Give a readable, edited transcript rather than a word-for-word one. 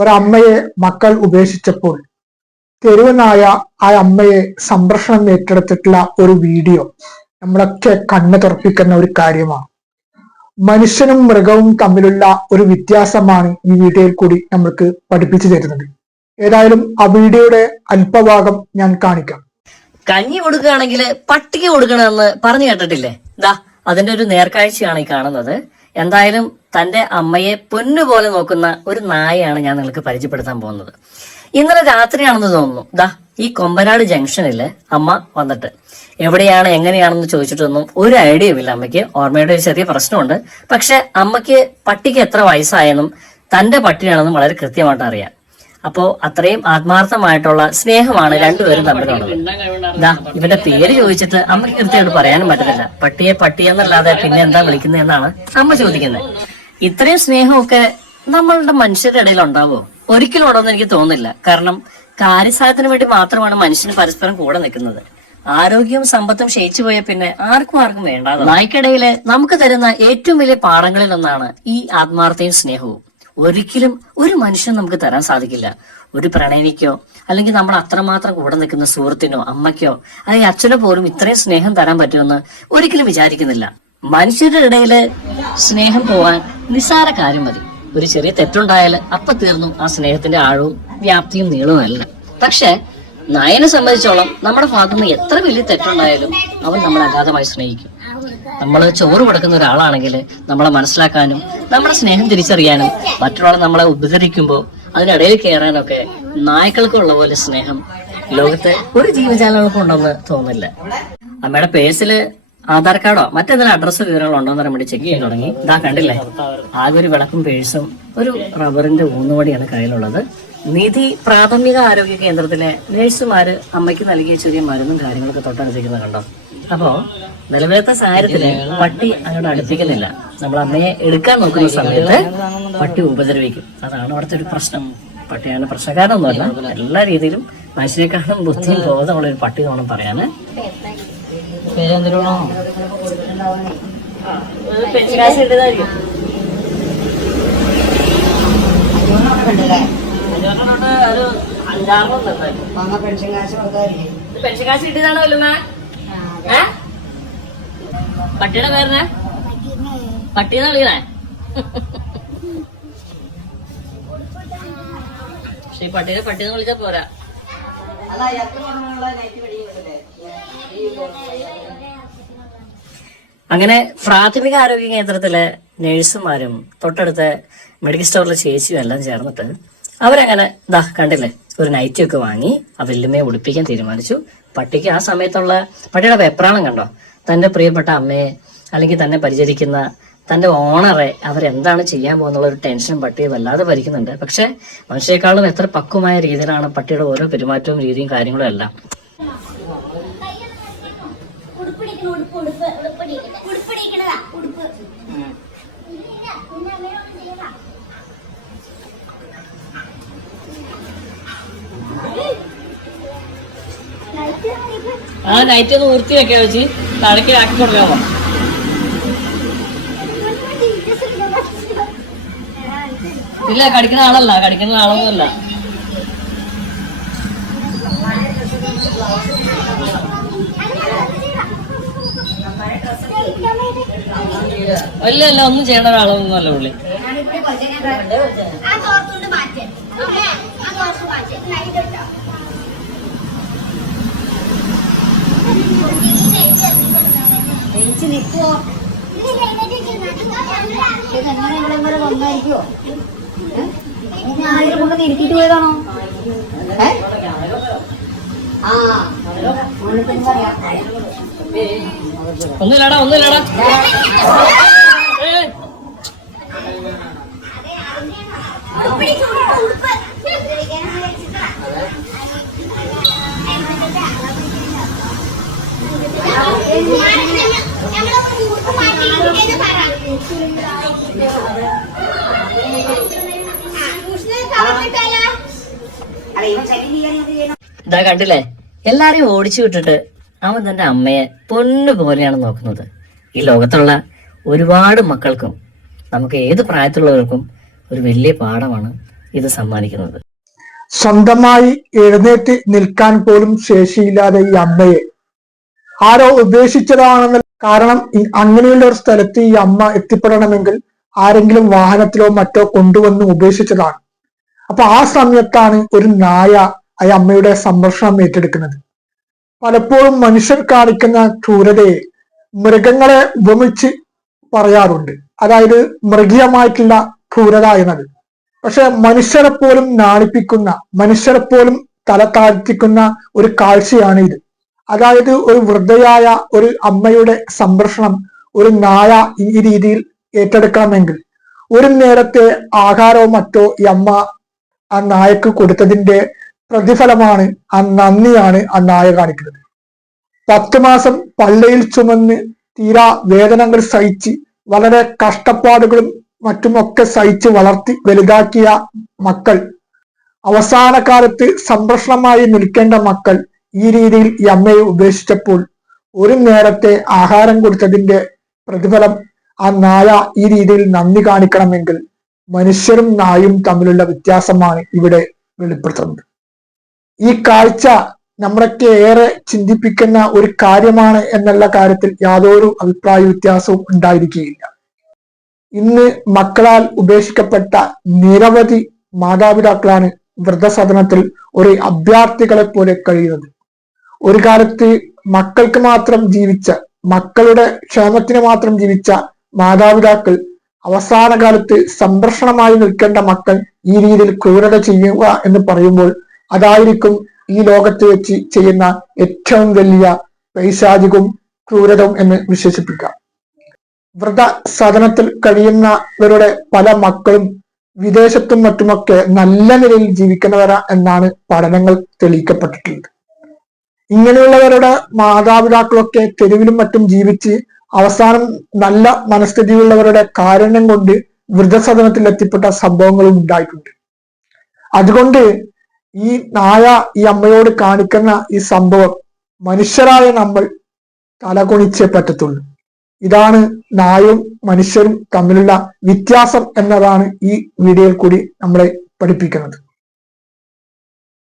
ഒരമ്മയെ മക്കൾ ഉപേക്ഷിച്ചപ്പോൾ തെരുവനായ ആ അമ്മയെ സംരക്ഷണം ഏറ്റെടുത്തിട്ടുള്ള ഒരു വീഡിയോ നമ്മളൊക്കെ കണ്ണ് തുറപ്പിക്കുന്ന ഒരു കാര്യമാണ്. മനുഷ്യനും മൃഗവും തമ്മിലുള്ള ഒരു വ്യത്യാസമാണ് ഈ വീഡിയോയിൽ കൂടി നമ്മൾക്ക് പഠിപ്പിച്ചു തരുന്നത്. ഏതായാലും ആ വീഡിയോയുടെ അല്പഭാഗം ഞാൻ കാണിക്കാം. കഞ്ഞി കൊടുക്കുകയാണെങ്കിൽ പട്ടിക്ക് കൊടുക്കണമെന്ന് പറഞ്ഞു കേട്ടിട്ടില്ലേ? ദാ അതിന്റെ ഒരു നേർക്കാഴ്ചയാണ് ഈ കാണുന്നത്. എന്തായാലും തന്റെ അമ്മയെ പൊന്നുപോലെ നോക്കുന്ന ഒരു നായയാണ് ഞാൻ നിങ്ങൾക്ക് പരിചയപ്പെടുത്താൻ പോകുന്നത്. ഇന്നലെ രാത്രിയാണെന്ന് തോന്നുന്നു. ദാ ഈ കൊമ്പനാട് ജംഗ്ഷനില് അമ്മ വന്നിട്ട് എവിടെയാണ് എങ്ങനെയാണെന്ന് ചോദിച്ചിട്ടൊന്നും ഒരു ഐഡിയ ഇല്ല അമ്മയ്ക്ക്. ഓർമ്മയുടെ ഒരു ചെറിയ പ്രശ്നമുണ്ട്. പക്ഷെ അമ്മയ്ക്ക് പട്ടിക്ക് എത്ര വയസ്സായെന്നും തന്റെ പട്ടിയാണെന്നും വളരെ കൃത്യമായിട്ട് അറിയാം. അപ്പോ അത്രയും ആത്മാർത്ഥമായിട്ടുള്ള സ്നേഹമാണ് രണ്ടുപേരും തമ്മിലുള്ളത്. ദാ ഇവന്റെ പേര് ചോദിച്ചിട്ട് അമ്മയ്ക്ക് കൃത്യമായിട്ട് പറയാനും പറ്റത്തില്ല. പട്ടിയെ പട്ടിയെന്നല്ലാതെ പിന്നെ എന്താ വിളിക്കുന്നതെന്നാണ് അമ്മ ചോദിക്കുന്നത്. ഇത്രയും സ്നേഹമൊക്കെ നമ്മളുടെ മനുഷ്യരുടെ ഇടയിൽ ഉണ്ടാവോ? ഒരിക്കലും ഉണ്ടെന്ന് എനിക്ക് തോന്നുന്നില്ല. കാരണം കാര്യസാധനത്തിന് വേണ്ടി മാത്രമാണ് മനുഷ്യന് പരസ്പരം കൂടെ നിൽക്കുന്നത്. ആരോഗ്യവും സമ്പത്തും ക്ഷയിച്ചു പോയ പിന്നെ ആർക്കും വേണ്ടാതെ. നായ്ക്കിടയില് നമുക്ക് തരുന്ന ഏറ്റവും വലിയ പാഠങ്ങളിൽ ഒന്നാണ് ഈ ആത്മാർത്ഥയും സ്നേഹവും. ഒരിക്കലും ഒരു മനുഷ്യൻ നമുക്ക് തരാൻ സാധിക്കില്ല. ഒരു പ്രണയിനിക്കോ അല്ലെങ്കിൽ നമ്മൾ അത്രമാത്രം കൂടെ നിൽക്കുന്ന സുഹൃത്തിനോ അമ്മയ്ക്കോ അല്ലെങ്കിൽ അച്ഛനോ പോലും ഇത്രയും സ്നേഹം തരാൻ പറ്റുമെന്ന് ഒരിക്കലും വിചാരിക്കുന്നില്ല. മനുഷ്യരുടെ ഇടയില് സ്നേഹം പോകാൻ നിസ്സാര കാര്യം മതി. ഒരു ചെറിയ തെറ്റുണ്ടായാൽ അപ്പൊ തീർന്നു ആ സ്നേഹത്തിന്റെ ആഴവും വ്യാപ്തിയും നീളവും അല്ല. പക്ഷെ നായനെ സംബന്ധിച്ചോളം നമ്മുടെ ഭാഗത്തുനിന്ന് എത്ര വലിയ തെറ്റുണ്ടായാലും അവൻ നമ്മളെ അഗാധമായി സ്നേഹിക്കും. നമ്മൾ ചോറ് കൊടുക്കുന്ന ഒരാളാണെങ്കിൽ നമ്മളെ മനസ്സിലാക്കാനും നമ്മുടെ സ്നേഹം തിരിച്ചറിയാനും മറ്റൊരാളെ നമ്മളെ ഉപദ്രവിക്കുമ്പോൾ അതിനിടയിൽ കയറാനൊക്കെ നായ്ക്കൾക്കുള്ള പോലെ സ്നേഹം ലോകത്തെ ഒരു ജീവജാലങ്ങൾക്കും ഉണ്ടെന്ന് തോന്നില്ല. അമ്മയുടെ പേഴ്സില് ആധാർ കാർഡോ മറ്റേതെങ്കിലും അഡ്രസ്സോ വിവരങ്ങളോ ഉണ്ടോന്ന് പറയാൻ വേണ്ടി ചെക്ക് ചെയ്യാൻ തുടങ്ങി. ഇതാ കണ്ടില്ലേ, ആകെ ഒരു വിളക്കും പേഴ്സും ഒരു റബ്ബറിന്റെ ഊന്നുവടിയാണ് കയ്യിലുള്ളത്. നിധി പ്രാഥമിക ആരോഗ്യ കേന്ദ്രത്തിലെ നഴ്സുമാര് അമ്മയ്ക്ക് നൽകിയ ചെറിയ മരുന്നും കാര്യങ്ങളൊക്കെ തൊട്ടടുപ്പിക്കുന്നത് കണ്ടോ. അപ്പോ നിലവിലത്തെ സാഹചര്യത്തില് പട്ടി അങ്ങോട്ട് അടുപ്പിക്കുന്നില്ല. നമ്മൾ അമ്മയെ എടുക്കാൻ നോക്കുന്ന സമയത്ത് പട്ടി ഉപദ്രവിക്കും. അതാണ് അവിടുത്തെ ഒരു പ്രശ്നം. പട്ടിയാണ് പ്രശ്നക്കാരനൊന്നുമല്ല, എല്ലാ രീതിയിലും മനുഷ്യരെക്കാളും ബുദ്ധിയും ബോധമുള്ള ഒരു പട്ടി വേണം പറയാന്. പേരെന്തിനാണോ പെൻഷൻ കാശ് കിട്ടിയതായിരിക്കും. പെൻഷൻ കാശ് കിട്ടിയതാണോ വല്ലുമ്മ? പട്ടിയുടെ പേരിനെ പട്ടിന്ന് വിളിക്കണേ. പക്ഷെ ഈ പട്ടീനെ പട്ടിന്ന് വിളിച്ചാ പോരാ. അങ്ങനെ പ്രാഥമിക ആരോഗ്യ കേന്ദ്രത്തിലെ നഴ്സുമാരും തൊട്ടടുത്ത മെഡിക്കൽ സ്റ്റോറിലെ ചേച്ചിയും എല്ലാം ചേർന്നിട്ട് അവരങ്ങനെ ദാ കണ്ടില്ലേ ഒരു നൈറ്റി ഒക്കെ വാങ്ങി ആ വല്യമ്മയെ ഉടുപ്പിക്കാൻ തീരുമാനിച്ചു. പട്ടിക്ക് ആ സമയത്തുള്ള പട്ടിയുടെ വെപ്രാളം കണ്ടോ. തന്റെ പ്രിയപ്പെട്ട അമ്മയെ അല്ലെങ്കിൽ തന്നെ പരിചരിക്കുന്ന തന്റെ ഓണറെ അവരെന്താണ് ചെയ്യാൻ പോകുന്നുള്ള ഒരു ടെൻഷൻ പട്ടിയെ വല്ലാതെ ഭരിക്കുന്നുണ്ട്. പക്ഷെ മനുഷ്യരെക്കാളും എത്ര പക്വമായ രീതിയിലാണ് പട്ടിയുടെ ഓരോ പെരുമാറ്റവും രീതിയും കാര്യങ്ങളും എല്ലാം. ആ നൈറ്റ് ഒന്ന് ഊർത്തി വെക്കാ വെച്ച് തലയ്ക്ക് ആക്കി കൊടുക്കാമോ? ഇല്ല, കടിക്കുന്ന ആളൊന്നുമല്ല. അല്ല ഒന്നും ചെയ്യേണ്ട ഒരാളൊന്നുമല്ല പുള്ളി. ഇരുത്തിട്ട് പോയതാണോ? ഒന്നുമില്ലടാ ഇതാ കണ്ടില്ലേ, എല്ലാരെയും ഓടിച്ചു വിട്ടിട്ട് അവൻ തന്റെ അമ്മയെ പൊന്നു പോലെയാണ് നോക്കുന്നത്. ഈ ലോകത്തുള്ള ഒരുപാട് മക്കൾക്കും നമുക്ക് ഏത് പ്രായത്തിലുള്ളവർക്കും ഒരു വലിയ പാഠമാണ് ഇത് സമ്മാനിക്കുന്നത്. സ്വന്തമായി എഴുന്നേറ്റ് നിൽക്കാൻ പോലും ശേഷിയില്ലാതെ ഈ അമ്മയെ ആരോ ഉപേക്ഷിച്ചതാണെന്ന്. കാരണം അങ്ങനെയുള്ള ഒരു സ്ഥലത്ത് ഈ അമ്മ എത്തിപ്പെടണമെങ്കിൽ ആരെങ്കിലും വാഹനത്തിലോ മറ്റോ കൊണ്ടുവന്ന് ഉപേക്ഷിച്ചതാണ്. അപ്പൊ ആ സമയത്താണ് ഒരു നായ ആ അമ്മയുടെ സംരക്ഷണം ഏറ്റെടുക്കുന്നത്. പലപ്പോഴും മനുഷ്യർ കാണിക്കുന്ന ക്രൂരതയെ മൃഗങ്ങളെ ഉപമിച്ച് പറയാറുണ്ട്, അതായത് മൃഗീയമായിട്ടുള്ള ക്രൂരത എന്നത്. പക്ഷെ മനുഷ്യരെ പോലും നാണിപ്പിക്കുന്ന, മനുഷ്യരെ പോലും തല താഴ്ത്തിക്കുന്ന ഒരു കാഴ്ചയാണ് ഇത്. അതായത് ഒരു വൃദ്ധയായ ഒരു അമ്മയുടെ സംരക്ഷണം ഒരു നായ ഈ രീതിയിൽ ഏറ്റെടുക്കണമെങ്കിൽ ഒരു നേരത്തെ ആഹാരമോ മറ്റോ ഈ അമ്മ ആ നായക്ക് കൊടുത്തതിന്റെ പ്രതിഫലമാണ്, ആ നന്ദിയാണ് ആ നായ കാണിക്കുന്നത്. 10 മാസം പള്ളയിൽ ചുമന്ന് തീരാ വേദനകൾ സഹിച്ച് വളരെ കഷ്ടപ്പാടുകളും മറ്റുമൊക്കെ സഹിച്ച് വളർത്തി വലുതാക്കിയ മക്കൾ, അവസാന കാലത്ത് സംരക്ഷണമായി നിൽക്കേണ്ട മക്കൾ ഈ രീതിയിൽ ഈ അമ്മയെ ഉപേക്ഷിച്ചപ്പോൾ ഒരു നേരത്തെ ആഹാരം കൊടുത്തതിന്റെ പ്രതിഫലം ആ നായ ഈ രീതിയിൽ നന്ദി കാണിക്കണമെങ്കിൽ മനുഷ്യരും നായും തമ്മിലുള്ള വ്യത്യാസമാണ് ഇവിടെ വെളിപ്പെടുത്തുന്നത്. ഈ കാഴ്ച നമ്മളൊക്കെ ഏറെ ചിന്തിപ്പിക്കുന്ന ഒരു കാര്യമാണ് എന്നുള്ള കാര്യത്തിൽ യാതൊരു അഭിപ്രായ വ്യത്യാസവും ഉണ്ടായിരിക്കുകയില്ല. ഇന്ന് മക്കളാൽ ഉപേക്ഷിക്കപ്പെട്ട നിരവധി മാതാപിതാക്കളാണ് വൃദ്ധസദനത്തിൽ ഒരു അഭയാർത്ഥികളെ പോലെ കഴിയുന്നത്. ഒരു കാലത്ത് മക്കൾക്ക് മാത്രം ജീവിച്ച, മക്കളുടെ ക്ഷേമത്തിന് മാത്രം ജീവിച്ച മാതാപിതാക്കൾ അവസാന കാലത്ത് സംരക്ഷണമായി നിൽക്കേണ്ട മക്കൾ ഈ രീതിയിൽ ക്രൂരത ചെയ്യുക എന്ന് പറയുമ്പോൾ അതായിരിക്കും ഈ ലോകത്ത് വെച്ച് ചെയ്യുന്ന ഏറ്റവും വലിയ പൈശാചികവും ക്രൂരതവും എന്ന് വിശേഷിപ്പിക്കാം. വൃദ്ധസദനത്തിൽ കഴിയുന്നവരുടെ പല മക്കളും വിദേശത്തും മറ്റുമൊക്കെ നല്ല നിലയിൽ ജീവിക്കുന്നവരാ എന്നാണ് പഠനങ്ങൾ തെളിയിക്കപ്പെട്ടിട്ടുള്ളത്. ഇങ്ങനെയുള്ളവരുടെ മാതാപിതാക്കളൊക്കെ തെരുവിലും മറ്റും ജീവിച്ച് അവസാനം നല്ല മനസ്ഥിതിയുള്ളവരുടെ കാരുണ്യം കൊണ്ട് വൃദ്ധസദനത്തിൽ എത്തിപ്പെട്ട സംഭവങ്ങളും ഉണ്ടായിട്ടുണ്ട്. അതുകൊണ്ട് ഈ നായ ഈ അമ്മയോട് കാണിക്കുന്ന ഈ സംഭവം മനുഷ്യരായ നമ്മൾ തലകുണിച്ചേ പറ്റത്തുള്ളൂ. ഇതാണ് നായും മനുഷ്യരും തമ്മിലുള്ള വ്യത്യാസം എന്നതാണ് ഈ വീഡിയോയിൽ കൂടി നമ്മളെ പഠിപ്പിക്കുന്നത്.